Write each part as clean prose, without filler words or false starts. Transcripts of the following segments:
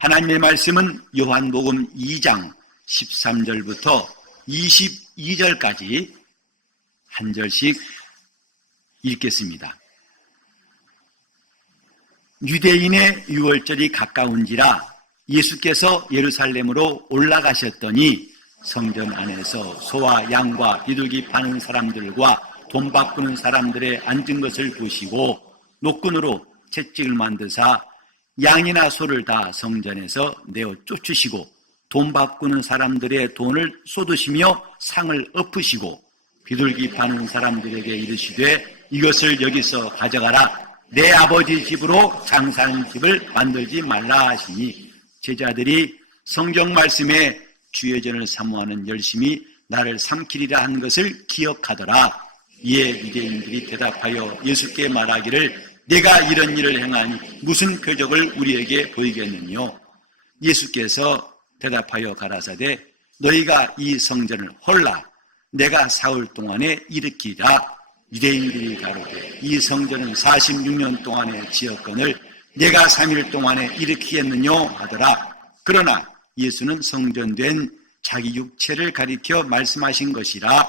하나님의 말씀은 요한복음 2장 13절부터 22절까지 한 절씩 읽겠습니다. 유대인의 유월절이 가까운지라 예수께서 예루살렘으로 올라가셨더니 성전 안에서 소와 양과 비둘기 파는 사람들과 돈 바꾸는 사람들의 앉은 것을 보시고 노끈으로 채찍을 만드사 양이나 소를 다 성전에서 내어 쫓으시고 돈 바꾸는 사람들의 돈을 쏟으시며 상을 엎으시고 비둘기 파는 사람들에게 이르시되 이것을 여기서 가져가라. 내 아버지 집으로 장사하는 집을 만들지 말라 하시니 제자들이 성경 말씀에 주의 전을 사모하는 열심히 나를 삼키리라 한 것을 기억하더라. 이에 유대인들이 대답하여 예수께 말하기를 내가 이런 일을 행하니 무슨 표적을 우리에게 보이겠느뇨? 예수께서 대답하여 가라사대 너희가 이 성전을 헐라 내가 사흘 동안에 일으키리라. 유대인들이 가로되 이 성전은 46년 동안에 지었거늘 내가 3일 동안에 일으키겠느뇨 하더라. 그러나 예수는 성전된 자기 육체를 가리켜 말씀하신 것이라.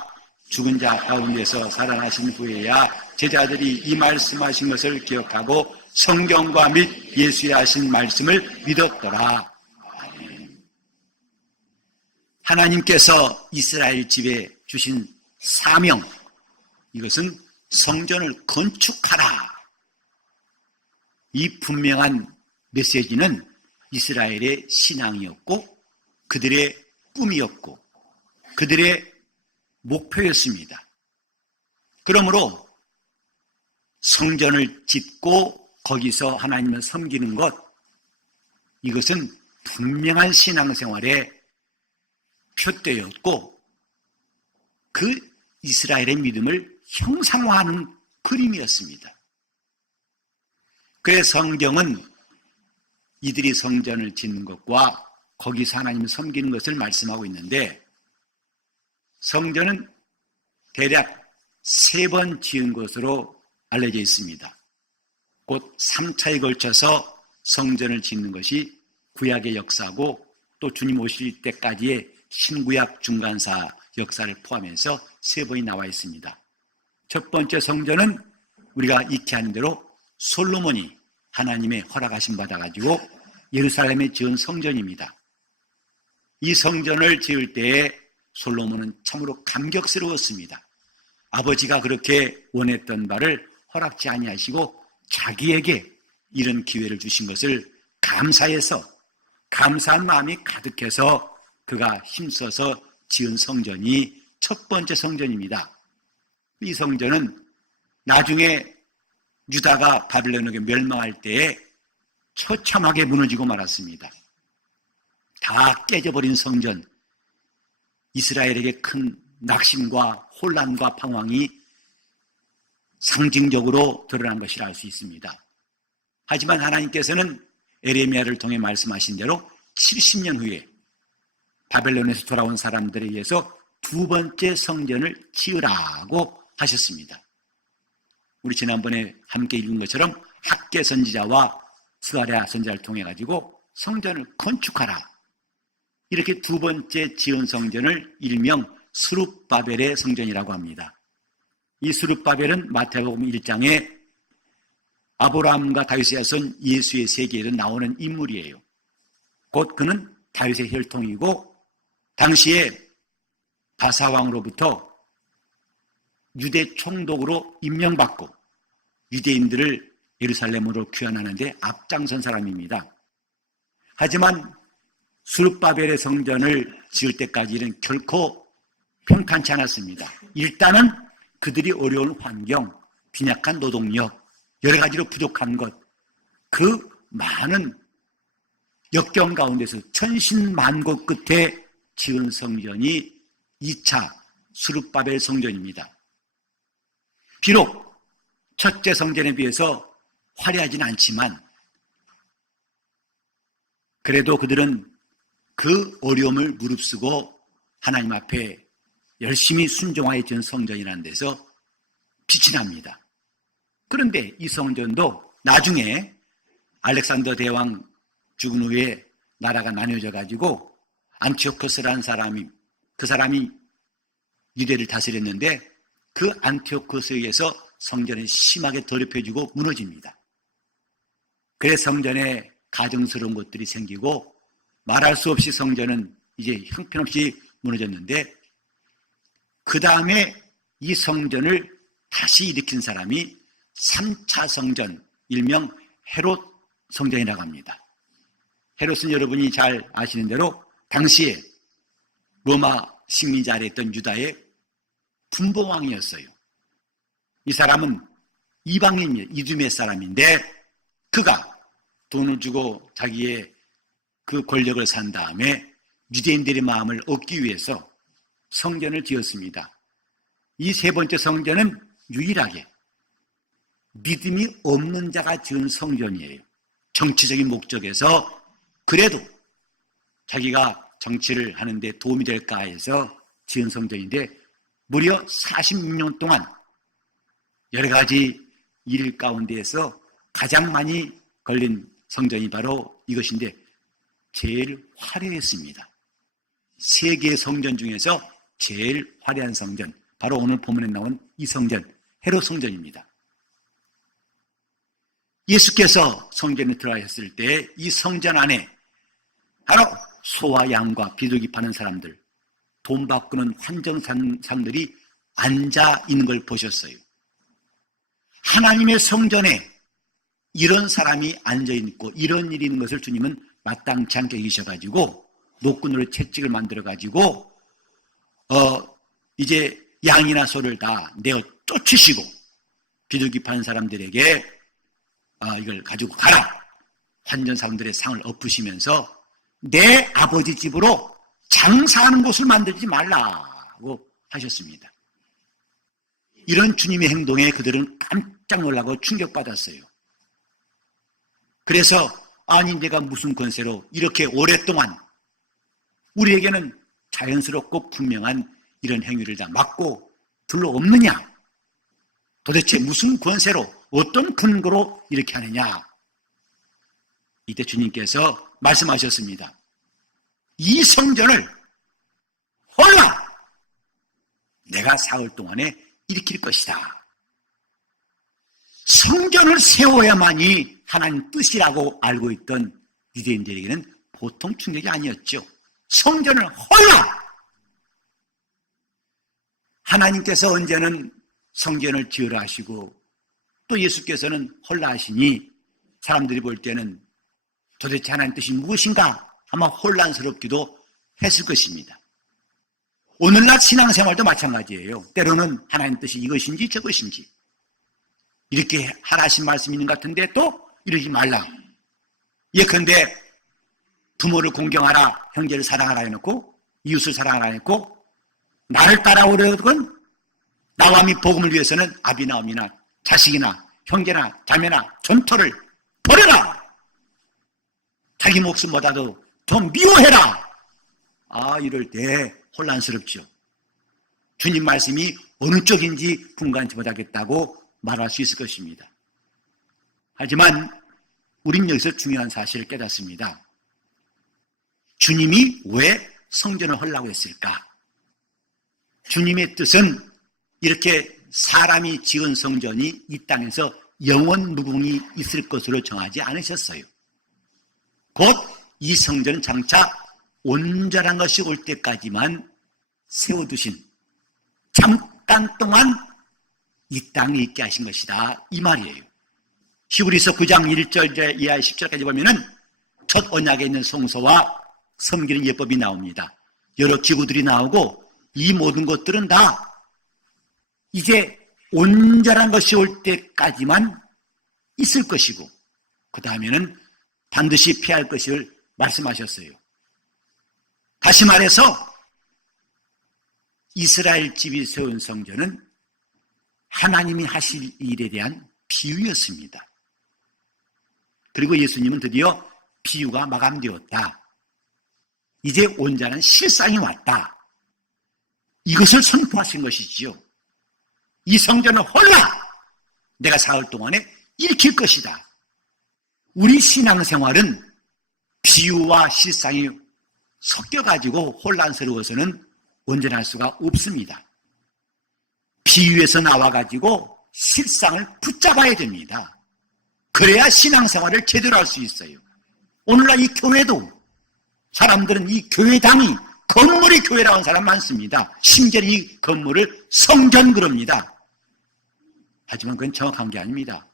죽은 자 가운데서 살아나신 후에야 제자들이 이 말씀하신 것을 기억하고 성경과 및 예수의 하신 말씀을 믿었더라. 아멘. 하나님께서 이스라엘 집에 주신 사명, 이것은 성전을 건축하라. 이 분명한 메시지는 이스라엘의 신앙이었고 그들의 꿈이었고 그들의 목표였습니다. 그러므로 성전을 짓고 거기서 하나님을 섬기는 것, 이것은 분명한 신앙생활의 표대였고 그 이스라엘의 믿음을 형상화하는 그림이었습니다. 그래서 성경은 이들이 성전을 짓는 것과 거기서 하나님을 섬기는 것을 말씀하고 있는데 성전은 대략 3번 지은 것으로 알려져 있습니다. 곧 3차에 걸쳐서 성전을 짓는 것이 구약의 역사고 또 주님 오실 때까지의 신구약 중간사 역사를 포함해서 3번이 나와 있습니다. 첫 번째 성전은 우리가 익히 아는 대로 솔로몬이 하나님의 허락하심 받아가지고 예루살렘에 지은 성전입니다. 이 성전을 지을 때에 솔로몬은 참으로 감격스러웠습니다. 아버지가 그렇게 원했던 바를 허락지 아니하시고 자기에게 이런 기회를 주신 것을 감사해서 감사한 마음이 가득해서 그가 힘써서 지은 성전이 첫 번째 성전입니다. 이 성전은 나중에 유다가 바빌론에게 멸망할 때에 처참하게 무너지고 말았습니다. 다 깨져버린 성전, 이스라엘에게 큰 낙심과 혼란과 방황이 상징적으로 드러난 것이라 할 수 있습니다. 하지만 하나님께서는 에레미야를 통해 말씀하신 대로 70년 후에 바벨론에서 돌아온 사람들에 의해서 두 번째 성전을 지으라고 하셨습니다. 우리 지난번에 함께 읽은 것처럼 학개 선지자와 스가랴 선지자를 통해 가지고 성전을 건축하라. 이렇게 두 번째 지은 성전을 일명 스룹바벨의 성전이라고 합니다. 이 스룹바벨은 마태복음 1장에 아브라함과 다윗의 자손 예수의 세계에도 나오는 인물이에요. 곧 그는 다윗의 혈통이고 당시에 바사왕으로부터 유대 총독으로 임명받고 유대인들을 예루살렘으로 귀환하는 데 앞장선 사람입니다. 하지만 스룹바벨의 성전을 지을 때까지는 결코 평탄치 않았습니다. 일단은 그들이 어려운 환경, 빈약한 노동력, 여러 가지로 부족한 것, 그 많은 역경 가운데서 천신만고 끝에 지은 성전이 2차 스룹바벨 성전입니다. 비록 첫째 성전에 비해서 화려하진 않지만 그래도 그들은 그 어려움을 무릅쓰고 하나님 앞에 열심히 순종하여 지은 성전이라는 데서 빛이 납니다. 그런데 이 성전도 나중에 알렉산더 대왕 죽은 후에 나라가 나뉘어져 가지고 안티오코스라는 그 사람이 유대를 다스렸는데 그 안티오코스에 의해서 성전이 심하게 더럽혀지고 무너집니다. 그래서 성전에 가증스러운 것들이 생기고 말할 수 없이 성전은 이제 형편없이 무너졌는데 그 다음에 이 성전을 다시 일으킨 사람이 3차 성전, 일명 헤롯 성전이라고 합니다. 헤롯은 여러분이 잘 아시는 대로 당시에 로마 식민지 아래 있던 유다의 분봉왕이었어요. 이 사람은 이방인이에요. 이두메 사람인데 그가 돈을 주고 자기의 그 권력을 산 다음에 유대인들의 마음을 얻기 위해서 성전을 지었습니다. 이 세 번째 성전은 유일하게 믿음이 없는 자가 지은 성전이에요. 정치적인 목적에서 그래도 자기가 정치를 하는데 도움이 될까 해서 지은 성전인데 무려 46년 동안 여러 가지 일 가운데에서 가장 많이 걸린 성전이 바로 이것인데 제일 화려했습니다. 세계 성전 중에서 제일 화려한 성전, 바로 오늘 본문에 나온 이 성전, 헤롯 성전입니다. 예수께서 성전에 들어가셨을 때 이 성전 안에 바로 소와 양과 비둘기 파는 사람들, 돈 바꾸는 환정상들이 앉아 있는 걸 보셨어요. 하나님의 성전에 이런 사람이 앉아 있고 이런 일이 있는 것을 주님은 마땅치 않게 여기셔가지고 노끈으로 채찍을 만들어가지고 이제 양이나 소를 다 내어 쫓으시고 비둘기 파는 사람들에게 이걸 가지고 가라. 환전사람들의 상을 엎으시면서 내 아버지 집으로 장사하는 곳을 만들지 말라고 하셨습니다. 이런 주님의 행동에 그들은 깜짝 놀라고 충격받았어요. 그래서 아니 내가 무슨 권세로 이렇게 오랫동안 우리에게는 자연스럽고 분명한 이런 행위를 다 막고 둘러 없느냐? 도대체 무슨 권세로 어떤 근거로 이렇게 하느냐? 이때 주님께서 말씀하셨습니다. 이 성전을 홀라 내가 사흘 동안에 일으킬 것이다. 성전을 세워야만이 하나님 뜻이라고 알고 있던 유대인들에게는 보통 충격이 아니었죠. 성전을 홀라! 하나님께서 언제는 성전을 지으라 하시고 또 예수께서는 홀라 하시니 사람들이 볼 때는 도대체 하나님 뜻이 무엇인가 아마 혼란스럽기도 했을 것입니다. 오늘날 신앙생활도 마찬가지예요. 때로는 하나님 뜻이 이것인지 저것인지 이렇게 하라신 말씀이 있는 것 같은데 또 이러지 말라. 예컨대 부모를 공경하라, 형제를 사랑하라 해놓고 이웃을 사랑하라 해놓고 나를 따라오려건 나와 및 복음을 위해서는 아비나 어미나 자식이나 형제나 자매나 전토를 버려라. 자기 목숨보다도 더 미워해라. 이럴 때 혼란스럽죠. 주님 말씀이 어느 쪽인지 분간치 못하겠다고 말할 수 있을 것입니다. 하지만 우린 여기서 중요한 사실을 깨닫습니다. 주님이 왜 성전을 헐라고 했을까? 주님의 뜻은 이렇게 사람이 지은 성전이 이 땅에서 영원 무궁이 있을 것으로 정하지 않으셨어요. 곧 이 성전은 장차 온전한 것이 올 때까지만 세워두신 잠깐 동안 이 땅에 있게 하신 것이다 이 말이에요. 히브리서 9장 1절 이하 10절까지 보면은 첫 언약에 있는 성소와 섬기는 예법이 나옵니다. 여러 기구들이 나오고 이 모든 것들은 다 이제 온전한 것이 올 때까지만 있을 것이고 그 다음에는 반드시 피할 것을 말씀하셨어요. 다시 말해서 이스라엘 집이 세운 성전은 하나님이 하실 일에 대한 비유였습니다. 그리고 예수님은 드디어 비유가 마감되었다. 이제 온전한 실상이 왔다. 이것을 선포하신 것이지요. 이 성전은 홀라 내가 사흘 동안에 일으킬 것이다. 우리 신앙생활은 비유와 실상이 섞여가지고 혼란스러워서는 온전할 수가 없습니다. 비유에서 나와가지고 실상을 붙잡아야 됩니다. 그래야 신앙생활을 제대로 할 수 있어요. 오늘날 이 교회도 사람들은 이 교회당이 건물이 교회라고 하는 사람 많습니다. 심지어 이 건물을 성전 그럽니다. 하지만 그건 정확한 게 아닙니다.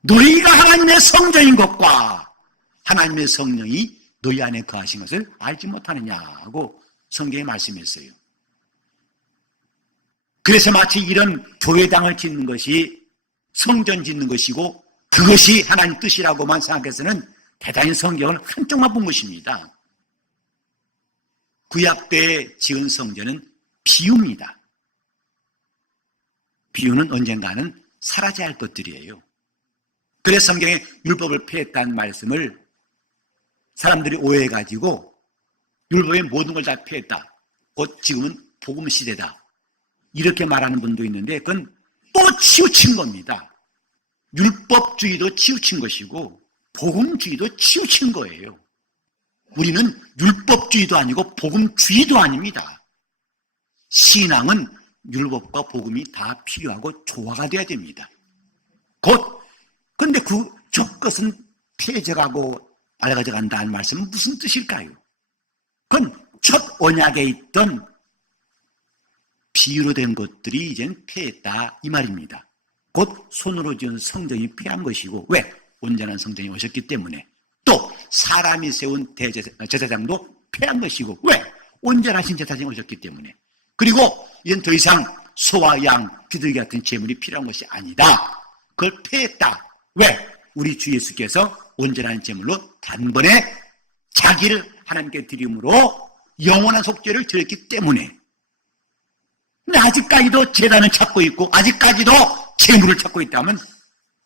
너희가 하나님의 성전인 것과 하나님의 성령이 너희 안에 거하신 것을 알지 못하느냐고 성경에 말씀했어요. 그래서 마치 이런 교회당을 짓는 것이 성전 짓는 것이고 그것이 하나님 뜻이라고만 생각해서는 대단히 성경을 한쪽만 본 것입니다. 구약 때 지은 성전은 비유입니다. 비유는 언젠가는 사라져야 할 것들이에요. 그래서 성경에 율법을 폐했다는 말씀을 사람들이 오해해가지고 율법의 모든 걸 다 폐했다. 곧 지금은 복음 시대다. 이렇게 말하는 분도 있는데 그건 또 치우친 겁니다. 율법주의도 치우친 것이고 복음주의도 치우친 거예요. 우리는 율법주의도 아니고 복음주의도 아닙니다. 신앙은 율법과 복음이 다 필요하고 조화가 돼야 됩니다. 근데 저것은 폐져가고 낡아져 간다는 말씀은 무슨 뜻일까요? 그건 첫 언약에 있던 비유로 된 것들이 이젠 폐했다 이 말입니다. 곧 손으로 지은 성전이 폐한 것이고 왜? 온전한 성전이 오셨기 때문에. 또 사람이 세운 제사장도 폐한 것이고 왜? 온전하신 제사장이 오셨기 때문에. 그리고 이젠 더 이상 소와 양, 비둘기 같은 제물이 필요한 것이 아니다. 그걸 폐했다. 왜? 우리 주 예수께서 온전한 제물로 단번에 자기를 하나님께 드림으로 영원한 속죄를 드렸기 때문에. 근데 아직까지도 제단을 찾고 있고 아직까지도 제물을 찾고 있다면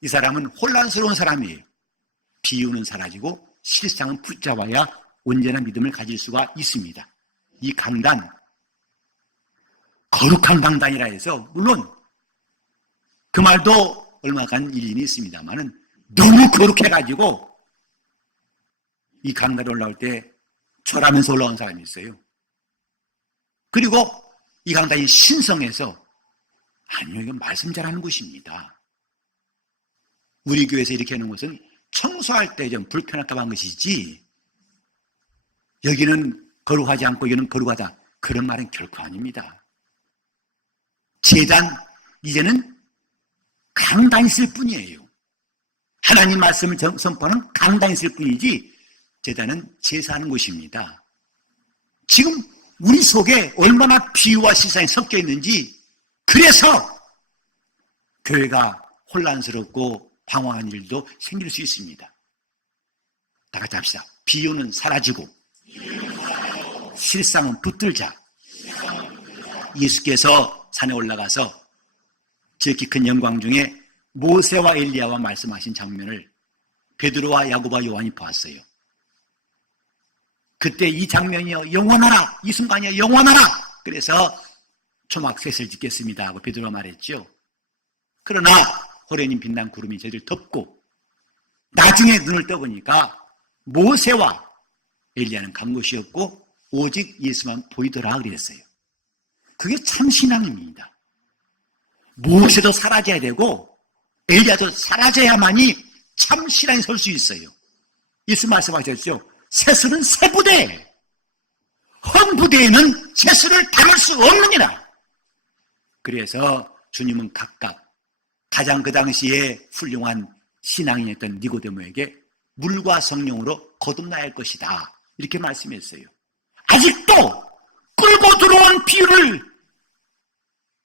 이 사람은 혼란스러운 사람이에요. 비유는 사라지고 실상은 붙잡아야 온전한 믿음을 가질 수가 있습니다. 이 강단, 거룩한 강단이라 해서 물론 그 말도 얼마간 일리는 있습니다만은 너무 거룩해가지고 이 강단에 올라올 때 절하면서 올라온 사람이 있어요. 그리고 이 강단이 신성해서 아니요, 이건 말씀 잘하는 곳입니다. 우리 교회에서 이렇게 하는 것은 청소할 때 좀 불편하다고 한 것이지 여기는 거룩하지 않고 여기는 거룩하다 그런 말은 결코 아닙니다. 제단 이제는 강단이 있을 뿐이에요. 하나님 말씀을 선포하는 강단이 있을 뿐이지 제단은 제사하는 곳입니다. 지금 우리 속에 얼마나 비유와 실상이 섞여 있는지 그래서 교회가 혼란스럽고 방황한 일도 생길 수 있습니다. 다 같이 합시다. 비유는 사라지고 실상은 붙들자. 예수께서 산에 올라가서 지극히 큰 영광 중에 모세와 엘리야와 말씀하신 장면을 베드로와 야고보와 요한이 보았어요. 그때 이 장면이요 영원하라, 이 순간이요 영원하라. 그래서 초막셋을 짓겠습니다 하고 베드로가 말했죠. 그러나 호련히 빛난 구름이 저희를 덮고 나중에 눈을 떠보니까 모세와 엘리야는 간 곳이 없고 오직 예수만 보이더라 그랬어요. 그게 참 신앙입니다. 모세도 사라져야 되고 엘리야도 사라져야만이 참 신앙이 설 수 있어요. 예수 말씀하셨죠. 세술은 새 부대, 헌 부대에는 세술을 담을 수 없느니라. 그래서 주님은 각각 가장 그 당시에 훌륭한 신앙인이었던 니고데모에게 물과 성령으로 거듭나야 할 것이다 이렇게 말씀했어요. 아직도 끌고 들어온 비유를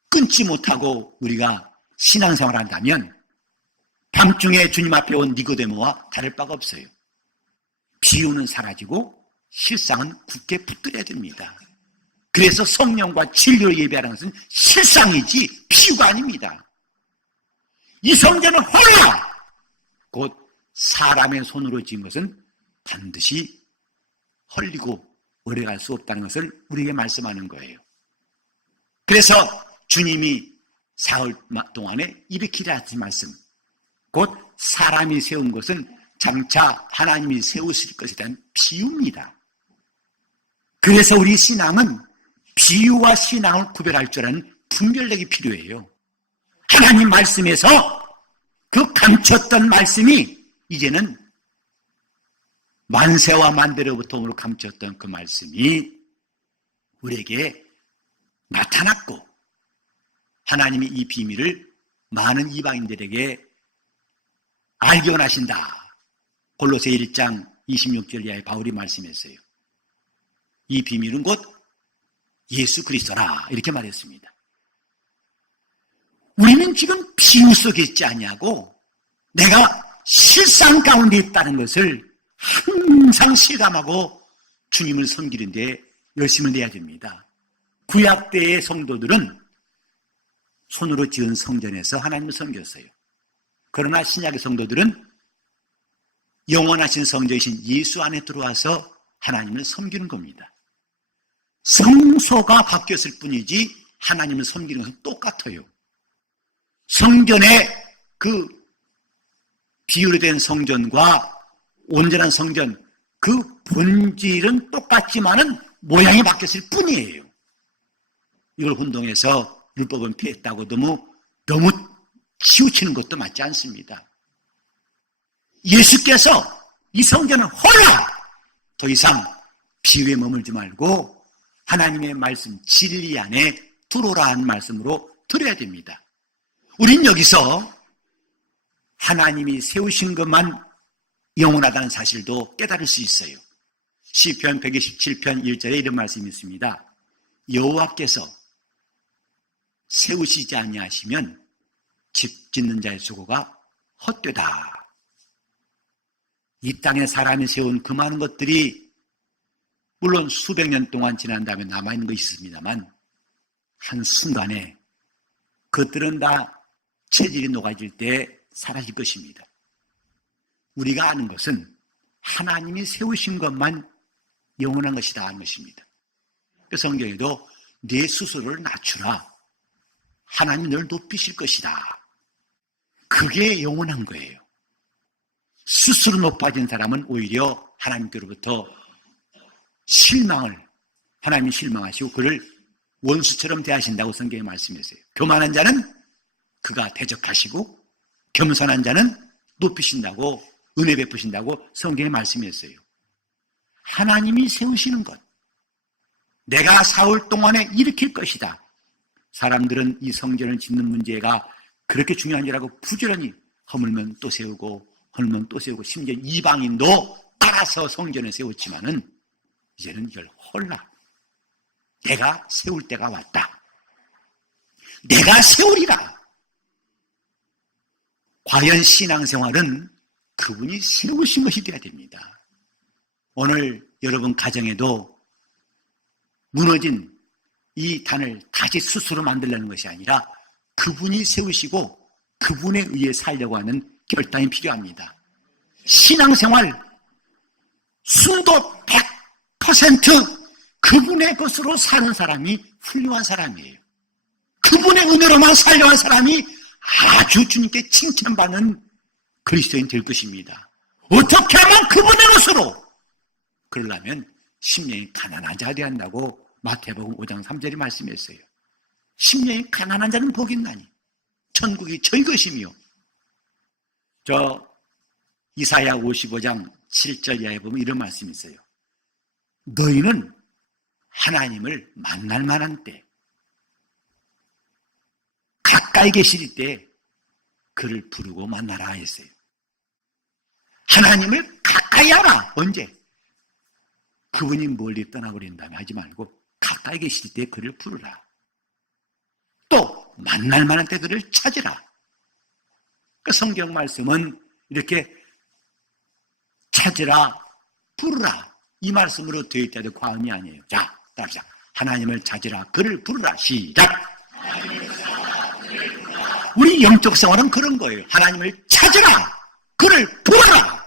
끊지 못하고 우리가 신앙생활을 한다면 밤중에 주님 앞에 온 니고데모와 다를 바가 없어요. 비유는 사라지고 실상은 굳게 붙들어야 됩니다. 그래서 성령과 진리를 예배하는 것은 실상이지 비유가 아닙니다. 이 성전은 홀라 곧 사람의 손으로 지은 것은 반드시 헐리고 오래갈 수 없다는 것을 우리에게 말씀하는 거예요. 그래서 주님이 사흘 동안에 일으키라 하신 말씀 곧 사람이 세운 것은 장차 하나님이 세우실 것에 대한 비유입니다. 그래서 우리 신앙은 비유와 신앙을 구별할 줄 아는 분별력이 필요해요. 하나님 말씀에서 그 감췄던 말씀이 이제는 만세와 만대로부터 감췄던 그 말씀이 우리에게 나타났고, 하나님이 이 비밀을 많은 이방인들에게 알게 원하신다. 골로새 1장 26절 이하의 바울이 말씀했어요. 이 비밀은 곧 예수 그리스도라, 이렇게 말했습니다. 우리는 지금 비유 속에 있지 아니하고 내가 실상 가운데 있다는 것을 항상 실감하고 주님을 섬기는 데 열심을 내야 됩니다. 구약 때의 성도들은 손으로 지은 성전에서 하나님을 섬겼어요. 그러나 신약의 성도들은 영원하신 성전이신 예수 안에 들어와서 하나님을 섬기는 겁니다. 성소가 바뀌었을 뿐이지 하나님을 섬기는 것은 똑같아요. 성전의 그 비유로 된 성전과 온전한 성전, 그 본질은 똑같지만은 모양이 바뀌었을 뿐이에요. 이걸 혼동해서 율법은 피했다고 너무 치우치는 것도 맞지 않습니다. 예수께서 이 성전은 홀라! 더 이상 비유에 머물지 말고 하나님의 말씀 진리 안에 들어오라 한 말씀으로 들어야 됩니다. 우린 여기서 하나님이 세우신 것만 영원하다는 사실도 깨달을 수 있어요. 시편 127편 1절에 이런 말씀이 있습니다. 여호와께서 세우시지 아니하시면 집 짓는 자의 수고가 헛되다. 이 땅에 사람이 세운 그 많은 것들이 물론 수백 년 동안 지난 다음에 남아있는 것이 있습니다만 한순간에 그것들은 다 체질이 녹아질 때 사라질 것입니다. 우리가 아는 것은 하나님이 세우신 것만 영원한 것이다 하는 것입니다. 그 성경에도 내 스스로를 낮추라. 하나님 널 높이실 것이다. 그게 영원한 거예요. 스스로 높아진 사람은 오히려 하나님께로부터 하나님이 실망하시고 그를 원수처럼 대하신다고 성경에 말씀했어요. 교만한 자는 그가 대적하시고 겸손한 자는 높이신다고, 은혜 베푸신다고 성경에 말씀했어요. 하나님이 세우시는 것, 내가 사흘 동안에 일으킬 것이다. 사람들은 이 성전을 짓는 문제가 그렇게 중요한 줄 알고 부지런히 허물면 또 세우고 허물면 또 세우고, 심지어 이방인도 따라서 성전을 세웠지만은 이제는 이걸 홀라. 내가 세울 때가 왔다. 내가 세우리라. 과연 신앙생활은 그분이 세우신 것이 되어야 됩니다. 오늘 여러분 가정에도 무너진 이 단을 다시 스스로 만들려는 것이 아니라 그분이 세우시고 그분에 의해 살려고 하는 결단이 필요합니다. 신앙생활 순도 100% 그분의 것으로 사는 사람이 훌륭한 사람이에요. 그분의 은혜로만 살려간 사람이 아주 주님께 칭찬받는 그리스도인 될 것입니다. 어떻게 하면 그분의 것으로? 그러려면 심령이 가난한 자가 되어야 한다고 마태복음 5장 3절이 말씀했어요. 심령이 가난한 자는 복이 있나니 천국이 저희 것이며, 이사야 55장 7절 이하에 보면 이런 말씀이 있어요. 너희는 하나님을 만날 만한 때, 가까이 계실 때 그를 부르고 만나라 했어요. 하나님을 가까이 하라. 언제? 그분이 멀리 떠나버린 다음에 하지 말고 가까이 계실 때 그를 부르라. 또 만날 만한 때 그를 찾으라. 그 성경 말씀은 이렇게 찾으라, 부르라 이 말씀으로 되어 있다도 과언이 아니에요. 자, 따라서 하나님을 찾으라, 그를 부르라. 시작. 우리 영적 생활은 그런 거예요. 하나님을 찾으라, 그를 부르라.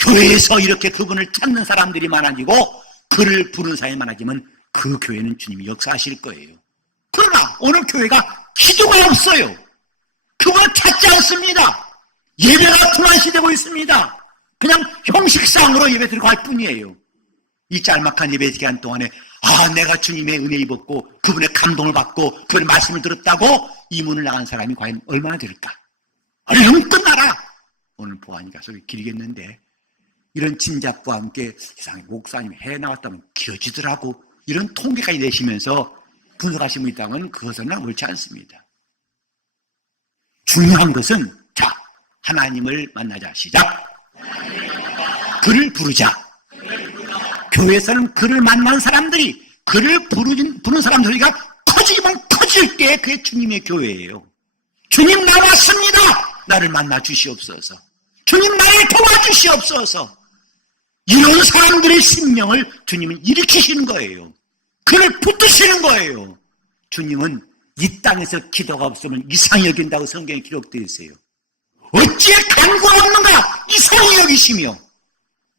교회에서 이렇게 그분을 찾는 사람들이 많아지고 그를 부르는 사람이 많아지면 그 교회는 주님이 역사하실 거예요. 그러나 오늘 교회가 기도가 없어요. 그분을 찾지 않습니다. 예배가 등한시되고 있습니다. 그냥 형식상으로 예배 들어갈 뿐이에요. 이 짤막한 예배 기간 동안에 내가 주님의 은혜 입었고 그분의 감동을 받고 그분의 말씀을 들었다고 이 문을 나간 사람이 과연 얼마나 될까? 얼른 끝나라! 오늘 보아하니까 소리 길겠는데 이런 짐작과 함께 세상에 목사님이 해 나왔다면 길어지더라고 이런 통계까지 내시면서 분석하신 분이 있다면 그것은 옳지 않습니다. 중요한 것은 하나님을 만나자. 시작. 그를 부르자. 교회에서는 그를 만난 사람들이 그를 부르는 사람 소리가 커지기만 커질 때 그게 주님의 교회예요. 주님 나왔습니다. 나를 만나 주시옵소서. 주님 나를 도와주시옵소서. 이런 사람들의 심령을 주님은 일으키시는 거예요. 그를 붙드시는 거예요. 주님은 이 땅에서 기도가 없으면 이상히 여긴다고 성경에 기록되어 있어요. 어찌에 간구가 없는가 이상히 여기시며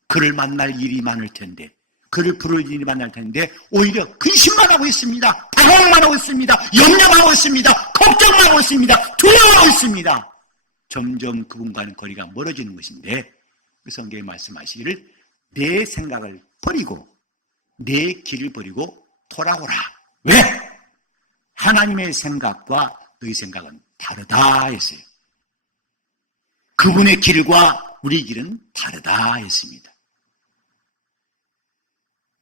그를 만날 일이 많을 텐데 그를 부를 일이 많을 텐데 오히려 근심만 하고 있습니다. 방황만 하고 있습니다. 염려하고 있습니다. 걱정하고 있습니다. 두려워하고 있습니다. 점점 그분과는 거리가 멀어지는 것인데 그 성경에 말씀하시기를 내 생각을 버리고 내 길을 버리고 돌아오라. 왜? 하나님의 생각과 너희 생각은 다르다 했어요. 그분의 길과 우리 길은 다르다 했습니다.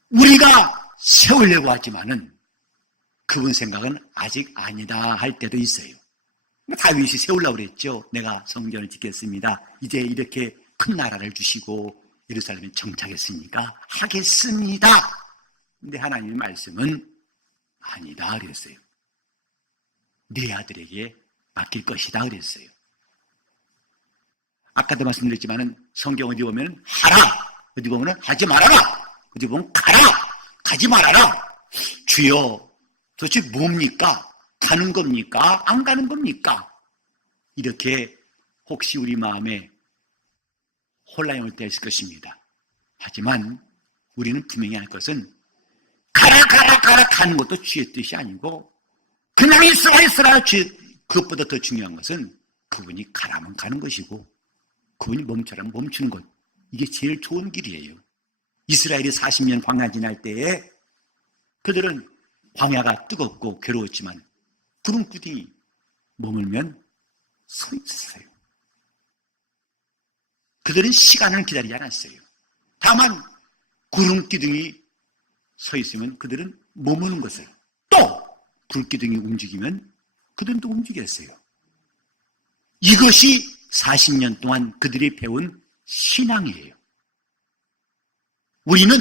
우리가 세우려고 하지만은 그분 생각은 아직 아니다 할 때도 있어요. 다윗이 세우려고 그랬죠. 내가 성전을 짓겠습니다. 이제 이렇게 큰 나라를 주시고 예루살렘에 정착했으니까 하겠습니다. 근데 하나님의 말씀은 아니다 그랬어요. 네 아들에게 맡길 것이다 그랬어요. 아까도 말씀드렸지만은 성경 어디 보면 하라, 어디 보면 하지 말아라, 어디 보면 가라, 가지 말아라. 주여 도대체 뭡니까? 가는 겁니까? 안 가는 겁니까? 이렇게 혹시 우리 마음에 혼란이 올 때 있을 것입니다. 하지만 우리는 분명히 할 것은 가라 가는 것도 주의 뜻이 아니고 그냥 있으라 그것보다 더 중요한 것은 그분이 가라면 가는 것이고 그분이 멈추라면 멈추는 것. 이게 제일 좋은 길이에요. 이스라엘이 40년 광야 지날 때에 그들은 광야가 뜨겁고 괴로웠지만 구름 구덩이 머물면 서 있었어요. 그들은 시간을 기다리지 않았어요. 다만 구름 기둥이 서 있으면 그들은 머무는 것을 또 불기둥이 움직이면 그들은 또 움직였어요. 이것이 40년 동안 그들이 배운 신앙이에요. 우리는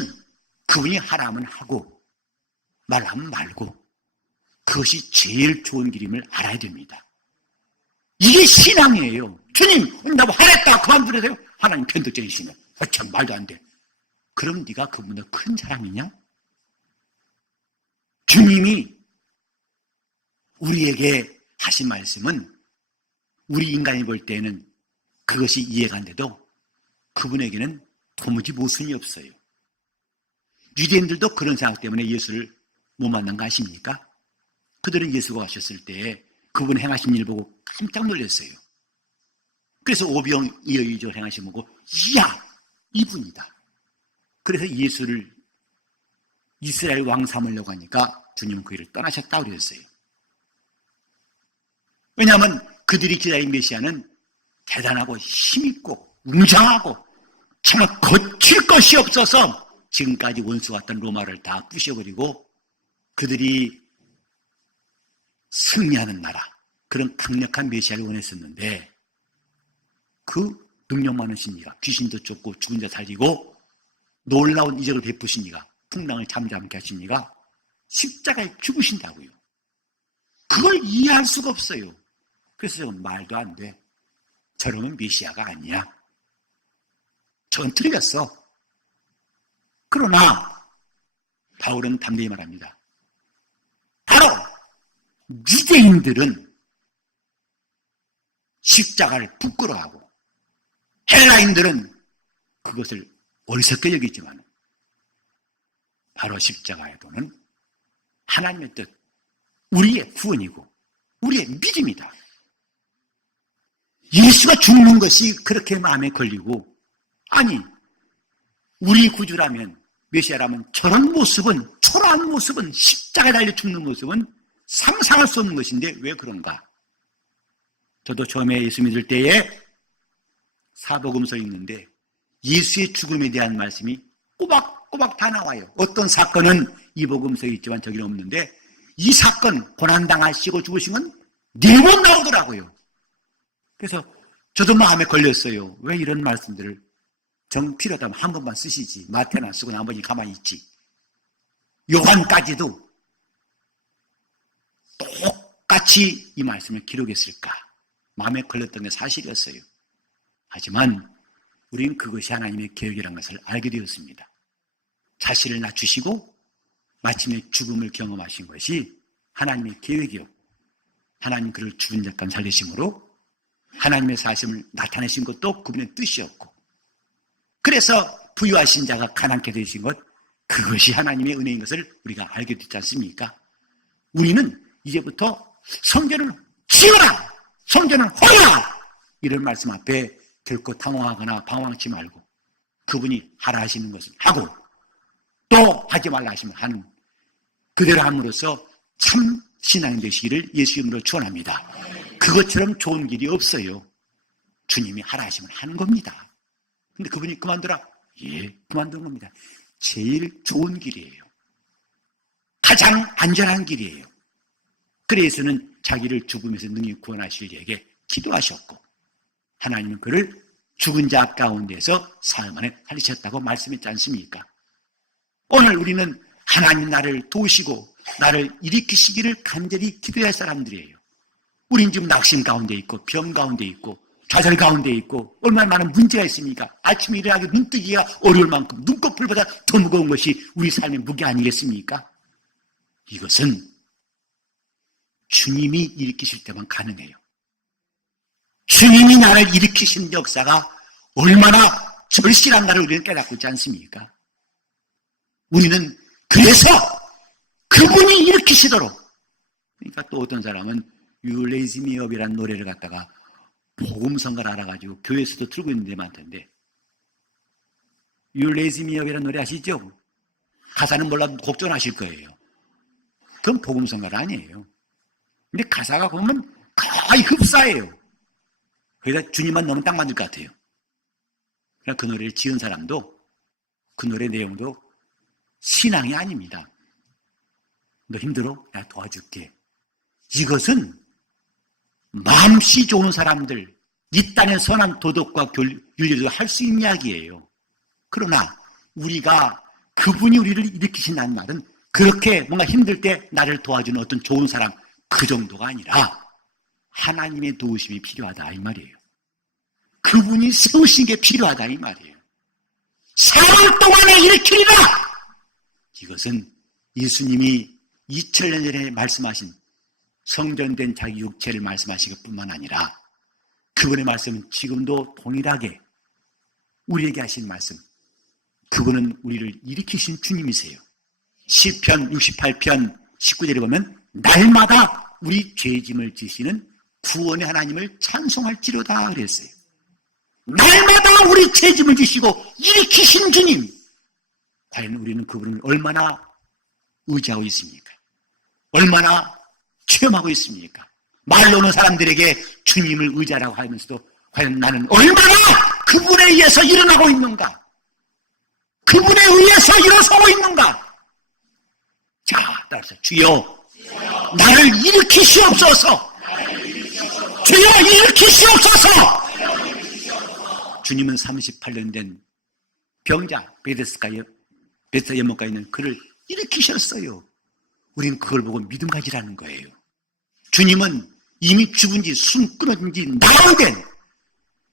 그분이 하라면 하고 말하면 말고 그것이 제일 좋은 길임을 알아야 됩니다. 이게 신앙이에요. 주님, 나 뭐 하랬다 그만두세요. 하나님 편도적이시네. 참 말도 안 돼. 그럼 네가 그분보다 큰 사람이냐? 주님이 우리에게 하신 말씀은 우리 인간이 볼 때는 그것이 이해가 안 돼도 그분에게는 도무지 모순이 없어요. 유대인들도 그런 생각 때문에 예수를 못 만난 거 아십니까? 그들은 예수가 오셨을 때 그분 행하신 일 보고 깜짝 놀랐어요. 그래서 오병이어이죠 행하신 보고 이야 이분이다. 그래서 예수를 이스라엘 왕 삼으려고 하니까 주님은 그 일을 떠나셨다고 그랬어요. 왜냐하면 그들이 기다린 메시아는 대단하고 힘있고 웅장하고 정말 거칠 것이 없어서 지금까지 원수 같던 로마를 다 부셔버리고 그들이 승리하는 나라, 그런 강력한 메시아를 원했었는데 그 능력 많으신 이가 귀신도 쫓고 죽은 자 살리고 놀라운 이적을 베푸신 이가 풍랑을 잠잠케 하신 이가 십자가에 죽으신다고요. 그걸 이해할 수가 없어요. 그래서 말도 안 돼. 저러면 메시아가 아니야. 전 틀렸어. 그러나 바울은 담대히 말합니다. 바로 유대인들은 십자가를 부끄러워하고 헬라인들은 그것을 어리석게 여기지만 바로 십자가의 도는 하나님의 뜻, 우리의 구원이고 우리의 믿음이다. 예수가 죽는 것이 그렇게 마음에 걸리고, 아니 우리 구주라면, 메시아라면 저런 모습은, 초라한 모습은, 십자가에 달려 죽는 모습은 상상할 수 없는 것인데 왜 그런가? 저도 처음에 예수 믿을 때에 사복음서 읽는데 예수의 죽음에 대한 말씀이 꼬박꼬박 다 나와요. 어떤 사건은 이 복음서에 있지만 저기는 없는데, 이 사건, 고난당하시고 죽으신 건 4번 나오더라고요. 그래서 저도 마음에 걸렸어요. 왜 이런 말씀들을 정 필요하다면 한 번만 쓰시지, 마태나 쓰고 나머지 가만히 있지. 요한까지도 똑같이 이 말씀을 기록했을까? 마음에 걸렸던 게 사실이었어요. 하지만 우리는 그것이 하나님의 계획이라는 것을 알게 되었습니다. 자신을 낮추시고 마침내 죽음을 경험하신 것이 하나님의 계획이었고, 하나님 그를 죽은 자 가운데 살리심으로 하나님의 사심을 나타내신 것도 그분의 뜻이었고, 그래서 부유하신 자가 가난케 되신 것, 그것이 하나님의 은혜인 것을 우리가 알게 됐지 않습니까? 우리는 이제부터 성전을 지어라! 성전을 헐라! 이런 말씀 앞에 결코 당황하거나 방황치 말고, 그분이 하라 하시는 것을 하고 또 하지 말라 하시면 하는, 그대로 함으로써 참 신앙이 되시기를 예수 이름으로 축원합니다. 그것처럼 좋은 길이 없어요. 주님이 하라 하시면 하는 겁니다. 근데 그분이 그만두라? 예, 그만두는 겁니다. 제일 좋은 길이에요. 가장 안전한 길이에요. 그래서는 자기를 죽음에서 능히 구원하실 이에게 기도하셨고, 하나님은 그를 죽은 자 가운데서 사흘 만에 살리셨다고 말씀했지 않습니까? 오늘 우리는 하나님 나를 도우시고 나를 일으키시기를 간절히 기도할 사람들이에요. 우린 지금 낙심 가운데 있고 병 가운데 있고 좌절 가운데 있고 얼마나 많은 문제가 있습니까? 아침에 일어나기 눈뜨기가 어려울 만큼 눈꺼풀보다 더 무거운 것이 우리 삶의 무게 아니겠습니까? 이것은 주님이 일으키실 때만 가능해요. 주님이 나를 일으키신 역사가 얼마나 절실한가를 우리는 깨닫고 있지 않습니까? 우리는 그래서 그분이 일으키시도록, 그러니까 또 어떤 사람은 You Raise Me Up이라는 노래를 갖다가 복음성가를 알아가지고 교회에서도 틀고 있는 데 많던데, You Raise Me Up이라는 노래 아시죠? 가사는 몰라도 곡전하실 거예요. 그건 복음성가가 아니에요. 근데 가사가 보면 거의 흡사해요. 그래서 주님만 너무 딱 맞을 것 같아요. 그러니까 그 노래를 지은 사람도 그 노래 내용도 신앙이 아닙니다. 너 힘들어? 내가 도와줄게. 이것은 마음씨 좋은 사람들, 이 땅의 선한 도덕과 윤리도 할 수 있는 이야기예요. 그러나 우리가 그분이 우리를 일으키신다는 말은 그렇게 뭔가 힘들 때 나를 도와주는 어떤 좋은 사람, 그 정도가 아니라 하나님의 도우심이 필요하다 이 말이에요. 그분이 세우신 게 필요하다 이 말이에요. 사흘 동안에 일으키리라! 이것은 예수님이 2000년 전에 말씀하신 성전된 자기 육체를 말씀하신 것뿐만 아니라 그분의 말씀은 지금도 동일하게 우리에게 하신 말씀, 그분은 우리를 일으키신 주님이세요. 시편 68편 19절에 보면 날마다 우리 죄짐을 지시는 구원의 하나님을 찬송할지로다 그랬어요. 날마다 우리 죄짐을 지시고 일으키신 주님, 과연 우리는 그분을 얼마나 의지하고 있습니까? 얼마나 체험하고 있습니까? 말로는 사람들에게 주님을 의지하라고 하면서도 과연 나는 얼마나 그분에 의해서 일어나고 있는가? 그분에 의해서 일어서고 있는가? 자, 따라서 주여 나를 일으키시옵소서. 주여 일으키시옵소서. 주님은 38년 된 병자 베데스다 연못가에 있는 그를 일으키셨어요. 우리는 그걸 보고 믿음 가지라는 거예요. 주님은 이미 죽은 지 숨 끊어진 지 나흘된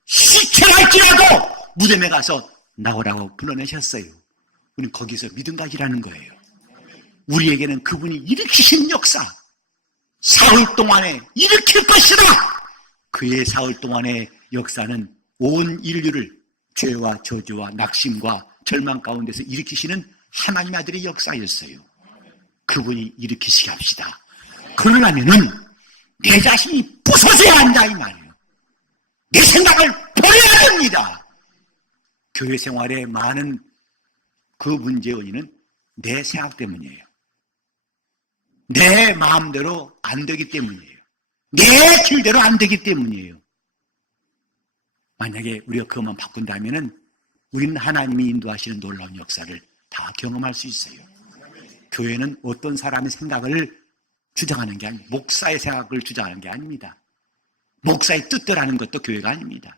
시체랄지라도 무덤에 가서 나오라고 불러내셨어요. 우리는 거기서 믿음 가지라는 거예요. 우리에게는 그분이 일으키신 역사, 사흘 동안에 일으킬 것이다. 그의 사흘 동안의 역사는 온 인류를 죄와 저주와 낙심과 절망 가운데서 일으키시는 하나님 아들의 역사였어요. 그분이 일으키시게 합시다. 그러려면은 내 자신이 부서져야 한다 이 말이에요. 교회 생활의 많은 그 문제의 원인은 내 생각 때문이에요. 내 마음대로 안 되기 때문이에요. 내 길대로 안 되기 때문이에요. 만약에 우리가 그것만 바꾼다면 우리는 하나님이 인도하시는 놀라운 역사를 다 경험할 수 있어요. 교회는 어떤 사람의 생각을 주장하는 게 아닙니다. 목사의 생각을 주장하는 게 아닙니다. 목사의 뜻대로 하는 것도 교회가 아닙니다.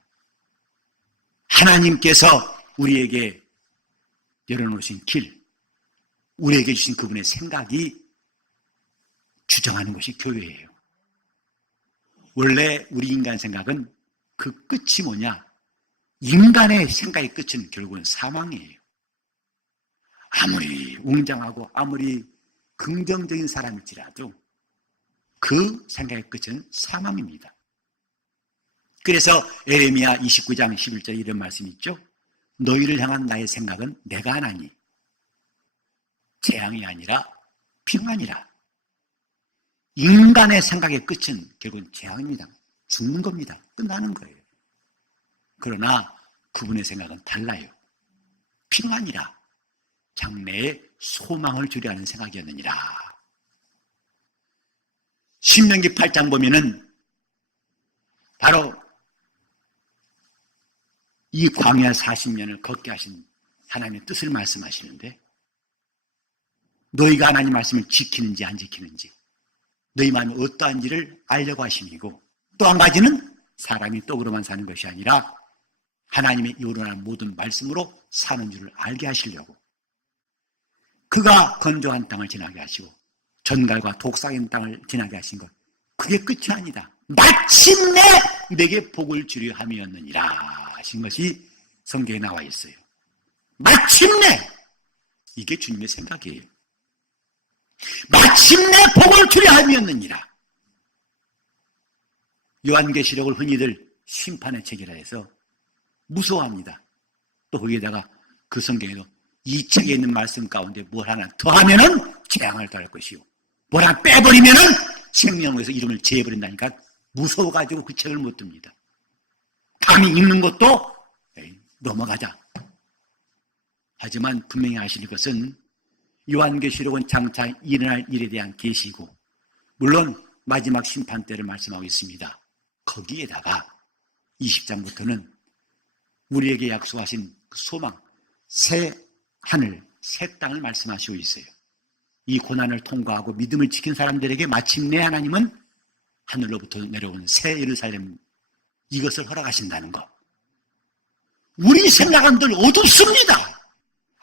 하나님께서 우리에게 열어놓으신 길, 우리에게 주신 그분의 생각이 주장하는 것이 교회예요. 원래 우리 인간 생각은 그 끝이 뭐냐? 인간의 생각의 끝은 결국은 사망이에요. 아무리 웅장하고 아무리 긍정적인 사람일지라도 그 생각의 끝은 사망입니다. 그래서 에레미야 29장 11절에 이런 말씀이 있죠. 너희를 향한 나의 생각은 내가 하나니 재앙이 아니라 평안이라. 인간의 생각의 끝은 결국은 재앙입니다. 죽는 겁니다. 끝나는 거예요. 그러나 그분의 생각은 달라요. 평안이라. 장래에 소망을 주려 하는 생각이었느니라. 신명기 8장 보면은 바로 이 광야 40년을 걷게 하신 하나님의 뜻을 말씀하시는데, 너희가 하나님 말씀을 지키는지 안 지키는지, 너희 마음이 어떠한지를 알려고 하심이고, 또 한 가지는 사람이 떡으로만 사는 것이 아니라 하나님의 이루어난 모든 말씀으로 사는 줄을 알게 하시려고, 그가 건조한 땅을 지나게 하시고 전갈과 독삭인 땅을 지나게 하신 것, 그게 끝이 아니다. 마침내 내게 복을 주려 함이었느니라 하신 것이 성경에 나와 있어요. 마침내! 이게 주님의 생각이에요. 마침내 복을 주려 함이었느니라. 요한계시록을 흔히들 심판의 책이라 해서 무서워합니다. 또 거기에다가 그 성경에도 이 책에 있는 말씀 가운데 뭘 하나 더하면은 재앙을 당할 것이요, 뭘 하나 빼버리면은 생명에서 이름을 제해버린다니까 무서워가지고 그 책을 못 듭니다. 감히 읽는 것도 넘어가자. 하지만 분명히 아실 것은 요한계시록은 장차 일어날 일에 대한 계시고, 물론 마지막 심판 때를 말씀하고 있습니다. 거기에다가 20장부터는 우리에게 약속하신 그 소망, 새 하늘, 새 땅을 말씀하시고 있어요. 이 고난을 통과하고 믿음을 지킨 사람들에게 마침내 하나님은 하늘로부터 내려오는 새 예루살렘, 이것을 허락하신다는 것. 우리 생각은 늘 어둡습니다.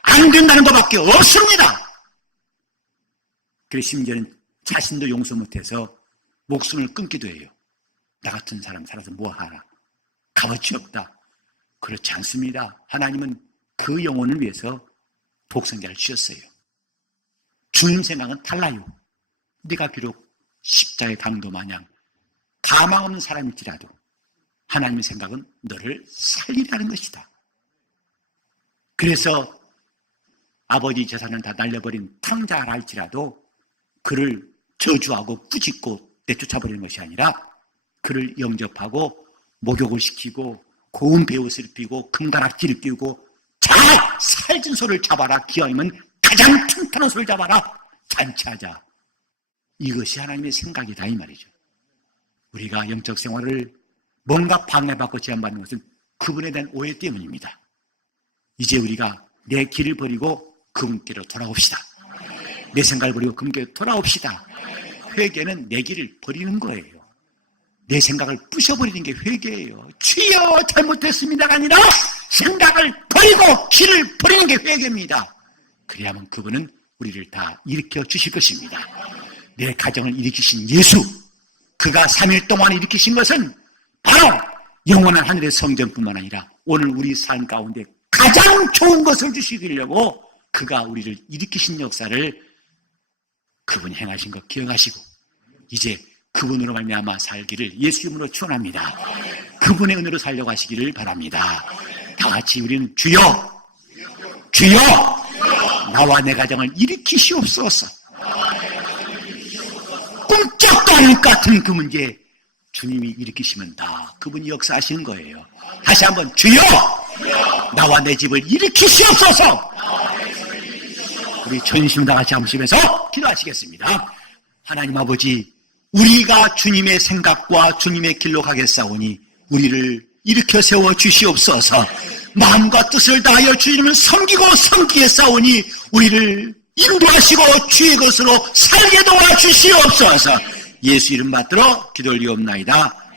안 된다는 것밖에 없습니다. 그래서 심지어는 자신도 용서 못해서 목숨을 끊기도 해요. 나 같은 사람 살아서 뭐하나, 값어치 없다. 그렇지 않습니다. 하나님은 그 영혼을 위해서 독생자를 주셨어요. 주님 생각은 달라요. 네가 비록 십자의 강도 마냥 가망 없는 사람일지라도 하나님의 생각은 너를 살리라는 것이다. 그래서 아버지 재산을 다 날려버린 탕자라 할지라도 그를 저주하고 꾸짖고 내쫓아버리는 것이 아니라 그를 영접하고 목욕을 시키고 고운 배옷을 입히고 금가락지를 끼우고 자, 살찐 소를 잡아라. 기왕이면 가장 튼튼한 소를 잡아라. 잔치하자. 이것이 하나님의 생각이다 이 말이죠. 우리가 영적 생활을 뭔가 방해받고 제한받는 것은 그분에 대한 오해 때문입니다. 이제 우리가 내 길을 버리고 그분께로 돌아옵시다. 내 생각을 버리고 그분께로 돌아옵시다. 회개는 내 길을 버리는 거예요. 내 생각을 부셔버리는 게 회개예요. 주여 잘못했습니다가 아니라 생각을 버리고 길을 버리는 게 회개입니다. 그래야만 그분은 우리를 다 일으켜 주실 것입니다. 내 가정을 일으키신 예수, 그가 3일 동안 일으키신 것은 바로 영원한 하늘의 성전뿐만 아니라 오늘 우리 삶 가운데 가장 좋은 것을 주시려고 그가 우리를 일으키신 역사를 그분이 행하신 것 기억하시고 이제 그분으로 말미암아 살기를 예수 이름으로 축원합니다. 그분의 은혜로 살려고 하시기를 바랍니다. 다 같이 우리는 주여, 주여, 나와 내 가정을 일으키시옵소서. 꿈쩍도 않을 것 같은 그 문제 주님이 일으키시면 다 그분이 역사하시는 거예요. 다시 한번 주여, 나와 내 집을 일으키시옵소서. 우리 전심 다 같이 함시면서 기도하시겠습니다. 하나님 아버지, 우리가 주님의 생각과 주님의 길로 가겠사오니 우리를 일으켜 세워 주시옵소서. 마음과 뜻을 다하여 주님을 섬기고 섬기겠사오니 우리를 인도하시고 주의 것으로 살게 도와 주시옵소서. 예수 이름 받들어 기도 올리옵나이다.